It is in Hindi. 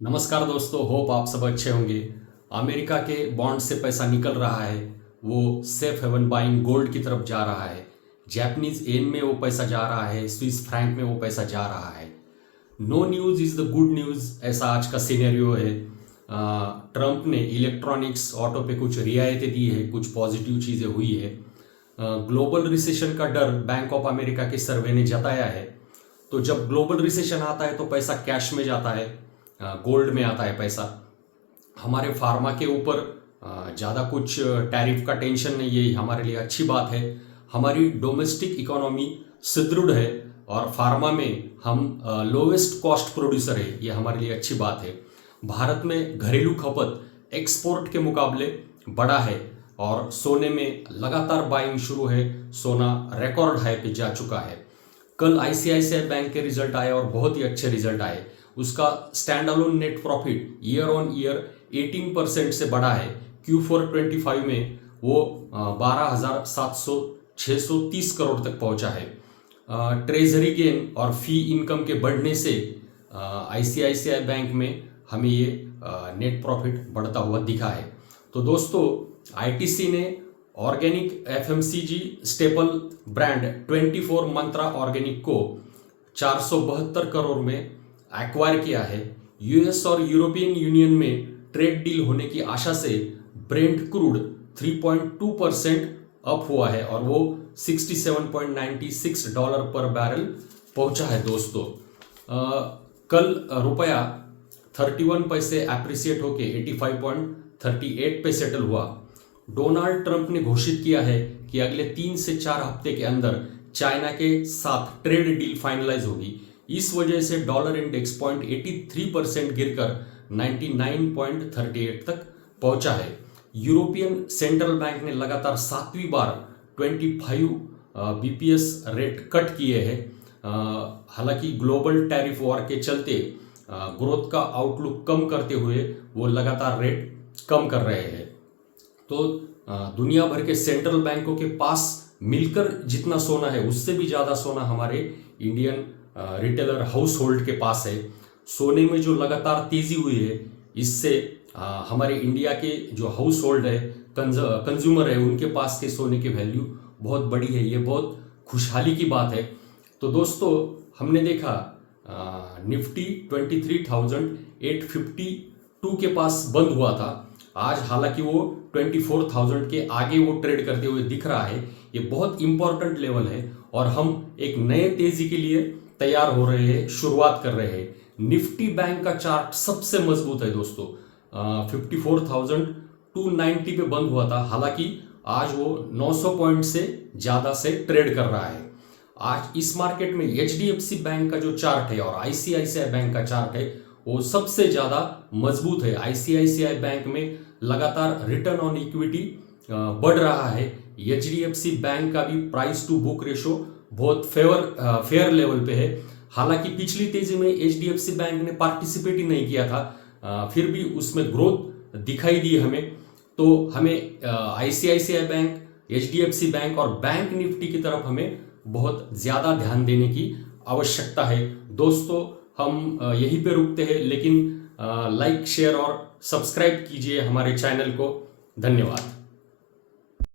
नमस्कार दोस्तों, होप आप सब अच्छे होंगे। अमेरिका के बॉन्ड से पैसा निकल रहा है, वो सेफ हेवन बाइंग गोल्ड की तरफ जा रहा है। जैपनीज येन में वो पैसा जा रहा है, स्विस फ्रैंक में वो पैसा जा रहा है। No news is the good news, ऐसा आज का सिनेरियो है। ट्रंप ने इलेक्ट्रॉनिक्स ऑटो पे कुछ रियायतें दी है, कुछ पॉजिटिव चीज़ें हुई है। ग्लोबल रिसेशन का डर बैंक ऑफ अमेरिका के सर्वे ने जताया है। तो जब ग्लोबल रिसेशन आता है तो पैसा कैश में जाता है, गोल्ड में आता है पैसा। हमारे फार्मा के ऊपर ज़्यादा कुछ टैरिफ का टेंशन नहीं है, हमारे लिए अच्छी बात है। हमारी डोमेस्टिक इकोनॉमी सुदृढ़ है और फार्मा में हम लोवेस्ट कॉस्ट प्रोड्यूसर है, ये हमारे लिए अच्छी बात है। भारत में घरेलू खपत एक्सपोर्ट के मुकाबले बड़ा है और सोने में लगातार बाइंग शुरू है। सोना रिकॉर्ड हाई पे जा चुका है। कल आईसीआईसीआई बैंक के रिजल्ट आए और बहुत ही अच्छे रिजल्ट आए। उसका stand alone net profit year on year 18% से बढ़ा है। Q4 25 में वो 12,630 करोड़ तक पहुंचा है। ट्रेजरी गेन और फी इनकम के बढ़ने से आईसीआईसीआई बैंक में हमें ये नेट प्रॉफिट बढ़ता हुआ दिखा है। तो दोस्तों, आईटीसी ने ऑर्गेनिक एफएमसीजी स्टेपल ब्रांड 24 मंत्रा ऑर्गेनिक को 472 करोड़ में एक्वायर किया है। यूएस और यूरोपियन यूनियन में ट्रेड डील होने की आशा से ब्रेंट क्रूड 3.2% अप हुआ है और वो $67.96 पर बैरल पहुंचा है। दोस्तों, कल रुपया 31 पैसे एप्रिसिएट होके 85.38 पे सेटल हुआ। डोनाल्ड ट्रंप ने घोषित किया है कि अगले 3 से 4 हफ्ते के अंदर चाइना के साथ ट्रेड डील फाइनलाइज होगी। इस वजह से डॉलर इंडेक्स 0.83% गिरकर 99.38 तक पहुंचा है। यूरोपियन सेंट्रल बैंक ने लगातार 7वीं बार 25 बीपीएस रेट कट किए हैं। हालांकि ग्लोबल टैरिफ वॉर के चलते ग्रोथ का आउटलुक कम करते हुए वो लगातार रेट कम कर रहे हैं। तो दुनिया भर के सेंट्रल बैंकों के पास मिलकर जितना सोना है उससे भी ज़्यादा सोना हमारे इंडियन रिटेलर हाउस होल्ड के पास है। सोने में जो लगातार तेजी हुई है, इससे हमारे इंडिया के जो हाउस होल्ड है, कंज्यूमर है, उनके पास के सोने की वैल्यू बहुत बड़ी है। ये बहुत खुशहाली की बात है। तो दोस्तों, हमने देखा निफ्टी 23,852 के पास बंद हुआ था। आज हालांकि वो 24,000 के आगे वो ट्रेड करते हुए दिख रहा है। ये बहुत इंपॉर्टेंट लेवल है और हम एक नए तेजी के लिए तैयार हो रहे हैं, शुरुआत कर रहे हैं। निफ्टी बैंक का चार्ट सबसे मजबूत है दोस्तों। 54,290 पे बंद हुआ था। हालांकि आज वो 900 पॉइंट से ज़्यादा से ट्रेड कर रहा है। आज इस मार्केट में एचडीएफसी बैंक का जो चार्ट है और आईसीआईसीआई बैंक का चार्ट है, वो सबसे ज़्यादा मजबूत है। आईसीआईसीआई बैंक में लगातार रिटर्न ऑन इक्विटी बढ़ रहा है। एचडीएफसी बैंक का भी प्राइस टू बुक रेशो बहुत फेयर लेवल पे है। हालांकि पिछली तेजी में एचडीएफसी बैंक ने पार्टिसिपेट ही नहीं किया था, फिर भी उसमें ग्रोथ दिखाई दी हमें। तो हमें आईसीआईसीआई बैंक, एचडीएफसी बैंक और बैंक निफ्टी की तरफ हमें बहुत ज़्यादा ध्यान देने की आवश्यकता है। दोस्तों, हम यहीं पे रुकते हैं, लेकिन लाइक, शेयर और सब्सक्राइब कीजिए हमारे चैनल को। धन्यवाद।